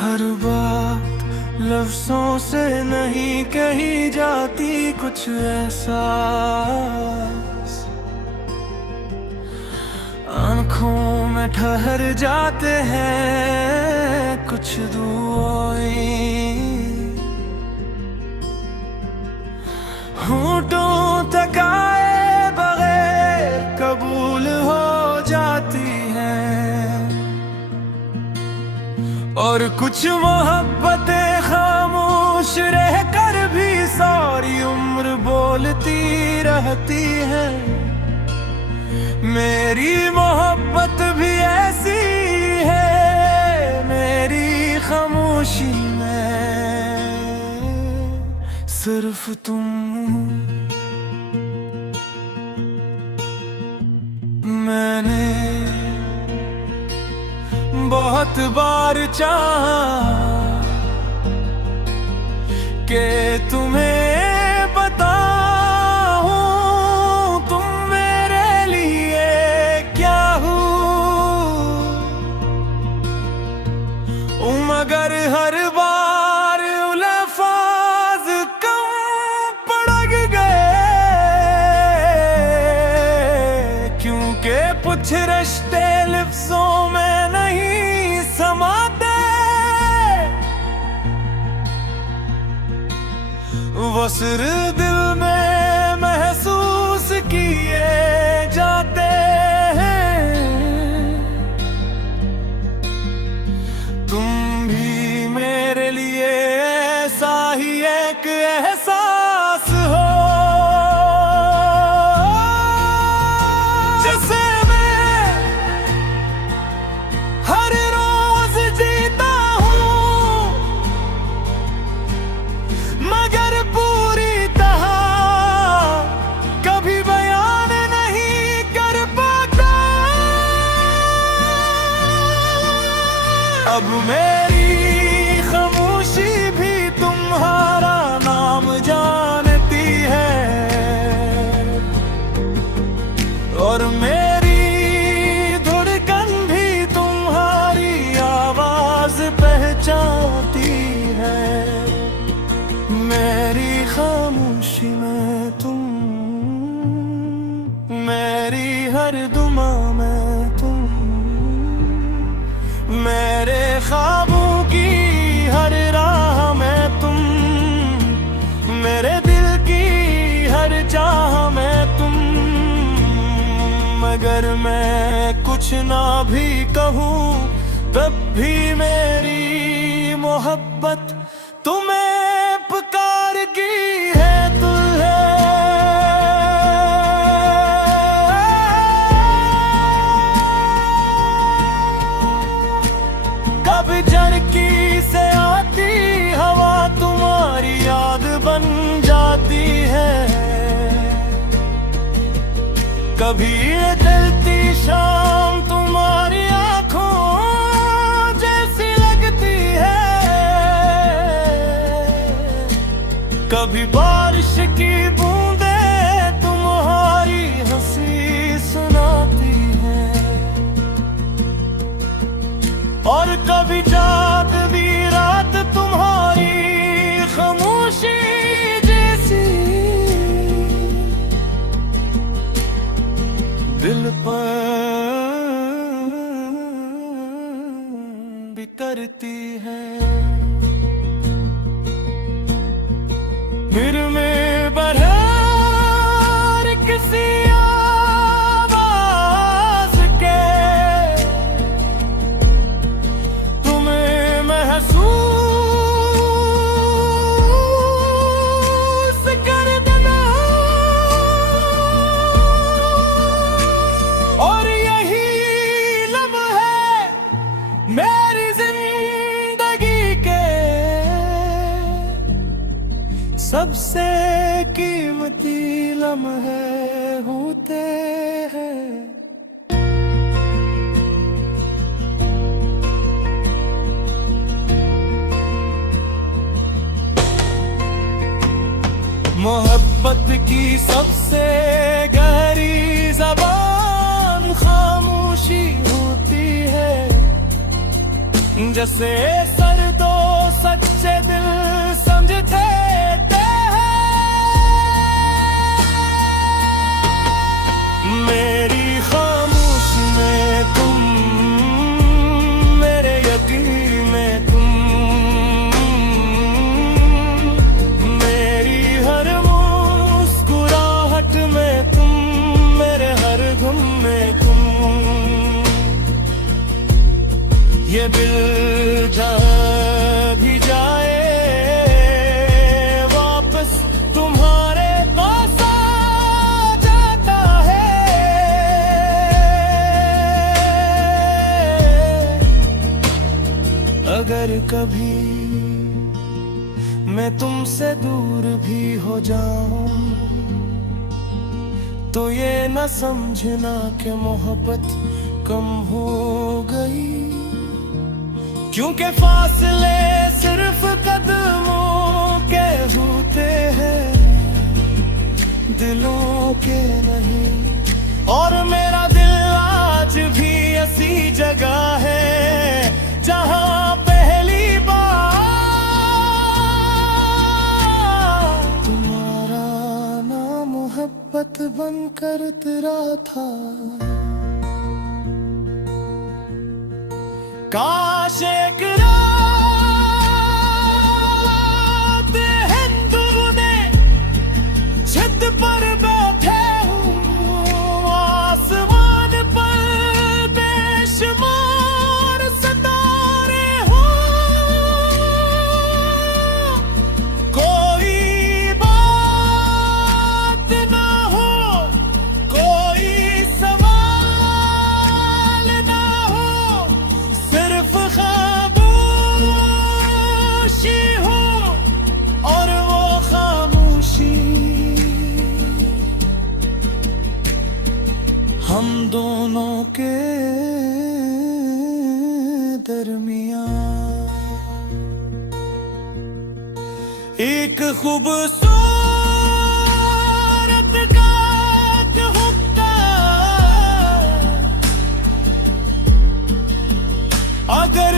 हर बात लफ्जों से नहीं कही जाती, कुछ एहसास आंखों में ठहर जाते हैं, कुछ दुआएं होठों तक आए बगैर कबूल हो जाती हैं, और कुछ मोहब्बतें खामोश रहकर भी सारी उम्र बोलती रहती हैं। मेरी मोहब्बत भी ऐसी है, मेरी खामोशी में सिर्फ तुम। मैंने बहुत बार चाहा कि तुम्हें बताऊं तुम मेरे लिए क्या हो, मगर हर बार अल्फाज कम पड़ गए, क्योंकि कुछ रिश्ते लफ्जों में नहीं समाते, वो सिर्फ दिल में महसूस किए जाते हैं। तुम भी मेरे लिए ऐसा ही एक एहसास हो, जिसे मैं हर रोज जीता हूँ, मगर पूरी तरह कभी बयान नहीं कर पाता। अब मेरी खामोशी भी तुम्हारा नाम जानती है, और मेरी धड़कन भी तुम्हारी आवाज पहचानती है। मेरी खामोशी में तुम, मेरी हर दुआ में तुम, मेरे ख्वाबों की हर राह में तुम, मेरे दिल की हर चाह में तुम। मगर मैं कुछ ना भी कहूँ तब भी मेरी मोहब्बत तुम्हें पुकारती है, कभी झरकी से आती हवा तुम्हारी याद बन जाती है, कभी ये जलती शाम तुम्हारी आंखों जैसी लगती है, कभी बारिश की बूंदें तुम्हारी हंसी सुनाती है, और कभी जागती रात तुम्हारी खामोशी जैसी दिल पर बिखरती है। फिर में बहार किसी आवाज के तुम्हें महसूस कर देना, और यही लम्हे मेरी जिंदगी के सबसे कीमती लम्हे होते हैं। मोहब्बत की सबसे गहरी ज़बान खामोशी होती है, जैसे सर्द सच्चे दिल समझते हैं। मेरी खामोशी में तुम, मेरे यकीन में तुम, मेरी हर मुस्कुराहट में तुम, मेरे हर गम में तुम। ये दिल जहाँ भी जाए वापस तुम्हारे पास आ जाता है। अगर कभी मैं तुमसे दूर भी हो जाऊं तो ये न समझना कि मोहब्बत कम हो गई, क्योंकि फासले सिर्फ कदमों के होते हैं, दिलों के नहीं। और मेरा दिल आज भी ऐसी जगह है जहां पहली बार तुम्हारा नाम मोहब्बत बनकर तेरा था। काश एक रात हिंदू ने छत पर बैठे हूँ, आसमान पर बेशुमार सितारे हों, कोई बात ना हो, कोई सवाल ना हो, सिर्फ खामोशी हो। और वो खामोशी हम दोनों के दरमियान एक खूबसूरत का हुक्का, अगर